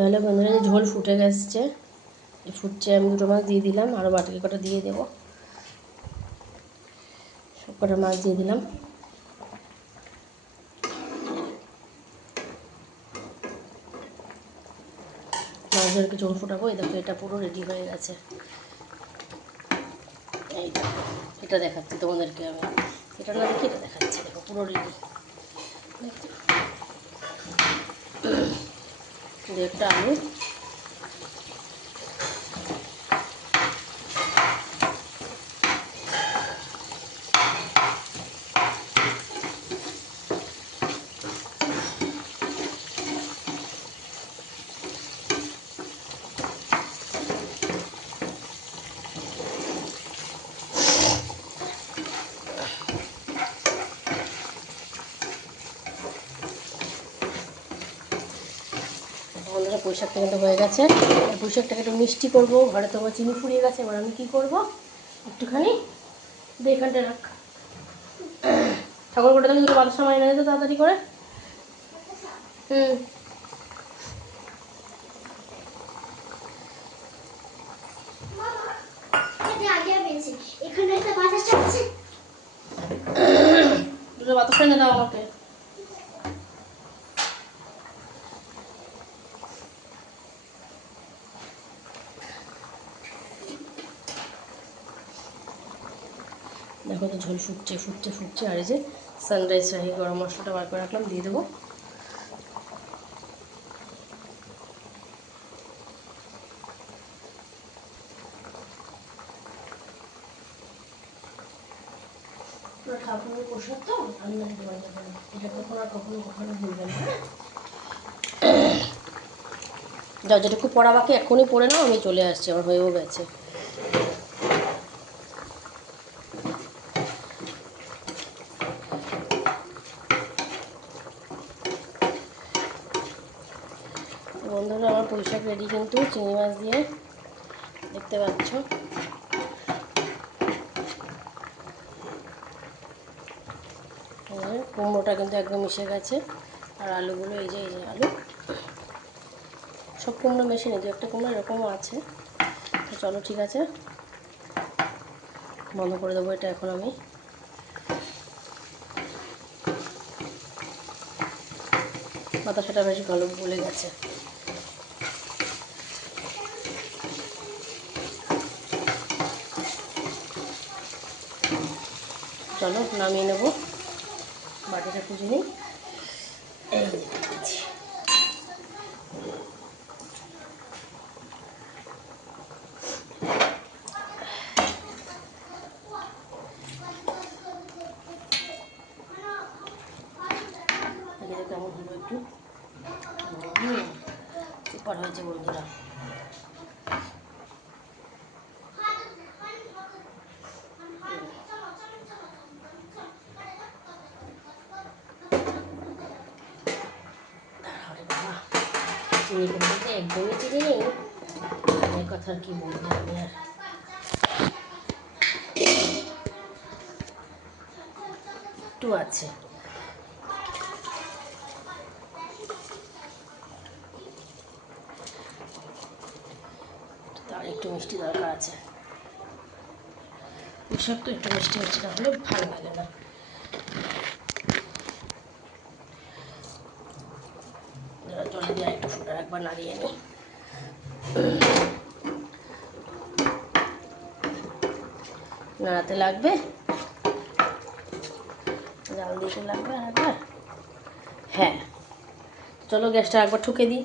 তাহলে বন্ধুরা ঝোল ফুটে গেছে, ফুটছে। আমি দুটো মাছ দিয়ে দিলাম, আরও বাটি কটা দিয়ে দেবো। সব কটা মাছ দিয়ে দিলাম। মাছগুলোকে ঝোল ফুটাবো। এই দেখো এটা পুরো রেডি হয়ে গেছে। এই দেখো এটা দেখাচ্ছি তোমাদেরকে আমি, এটা না দেখি এটা দেখাচ্ছি। দেখো পুরো রেডি। একটা আলু, বন্ধুরা পুঁই শাকটা কিন্তু হয়ে গেছে। পুঁই শাকটাকে একটু মিষ্টি করবো। ঘরে তো আমার চিনি ফুরিয়ে গেছে। এবার আমি কী করবো, একটুখানি এখানটা রাখ, ঠাকুর করে তাহলে দুটো বাতাসা মারি না যেত তাড়াতাড়ি করে। দুটো বাতাসা এনে দাও আমাকে। দেখো তো ঝোল ফুটছে ফুটছে ফুটছে। আর এই যে সানরাইজ রাহি গরম মশলাটা বার করে রাখলাম, দিয়ে দেবো। ঠাকুরের প্রসাদ তো রান্না দিতে পারি না, এটা কখনো আর কখনো ভুলবেন না। যা যেটুকু পড়া বাকি এখনই পড়ে নাও, আমি চলে আসছি, আমার হয়েও গেছে। বন্ধুরা আমার পুঁই শাক রেডি, কিন্তু চিংড়ি মাছ দিয়ে, দেখতে পাচ্ছ। কুমড়োটা কিন্তু একদম মিশে গেছে। আর আলুগুলো এই যে আলু, সব কুমড়ো মেশে নিই, দু একটা কুমড়ো এরকমও আছে। তো চলো ঠিক আছে, বন্ধ করে দেবো এটা এখন আমি। বাতাসাটা বেশি ভালো গলে গেছে। চলো নামিয়ে নেবো, বাটিটা খুঁজে নিই। এই দেখছি কেমন হলো, একটু সুপার হয়েছে বন্ধুরা। চিনি কুমড়োতে একদমই চিনি নেই, এই কথা কি বলবো আমি আর। একটু আছে, তার একটু মিষ্টি দরকার আছে। এসব তো একটু মিষ্টি হচ্ছে, না হলে ভালো লাগে না। জলে দিয়ে একটু ফুটার একবার নাড়িয়ে নিই। নাড়াতে লাগবে, জাল দিতে লাগবে আর একবার। হ্যাঁ চলো গ্যাসটা একবার ঠুকে দিই।